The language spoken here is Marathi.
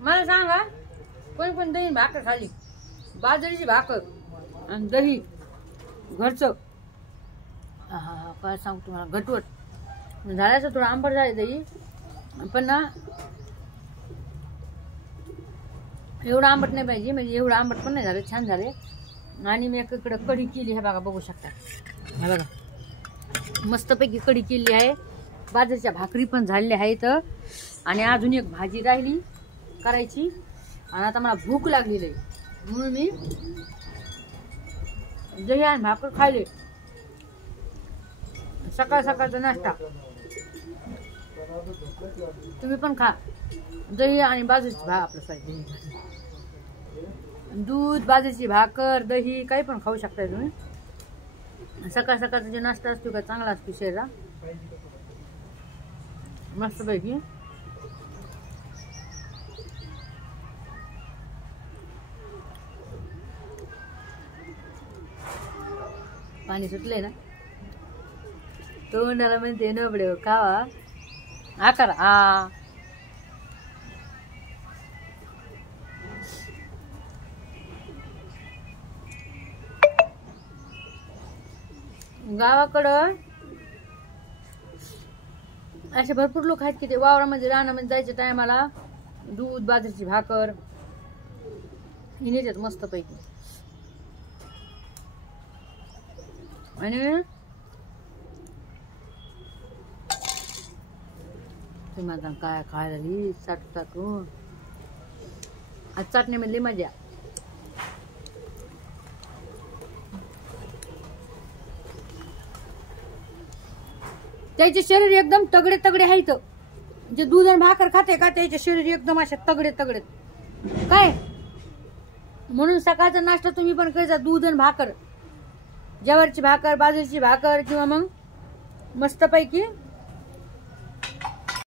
मला सांगा कोण कोण दही भाकर खाली बाजरीची भाकर आणि दही घरचं काय सांगू तुम्हाला घटवट झाल्याचं थोडं आंबट झालं दही पण ना एवढं आंबट नाही पाहिजे म्हणजे एवढं आंबट पण नाही झालं छान झाले आणि मी इकडे कढी केली हे बघा बघू शकता हे बघा मस्तपैकी कढी केली आहे बाजरीच्या भाकरी पण झालेल्या आहेत आणि अजून एक भाजी राहिली करायची आणि आता मला भूक लागलेली आहे म्हणून मी दही आणि भाकर खायले सकाळ सकाळचा नाश्ता तुम्ही पण खा दही आणि बाजरीची आपलं सॉरी दूध बाजरीची भाकर दही काही पण खाऊ शकता तुम्ही सकाळ सकाळचा जे नाश्ता असतो का चांगला असतो शरीराला मस्तपैकी पाणी सुटलंय ना तोंडाला म्हणते नबडे खावा आकार आ गावाकडं असे भरपूर लोक आहेत की ते वावरामध्ये रानामध्ये जायच्या टायमाला दूध बाजरीची भाकर हे नेतात मस्तपैकी आणि तुम्हाला काय खायला चाटू चाटू आज चटणीमधली मजा त्याचे शरीर एकदम तगडे तगडे आहेत जे दूध आणि भाकर खाते का त्याचे शरीर एकदम असे तगडे तगडे काय म्हणून सकाळचा नाश्ता तुम्ही पण करायचा दूध आणि भाकर ज्वारीची भाकर बाजरीची भाकर किंवा मग मस्तपैकी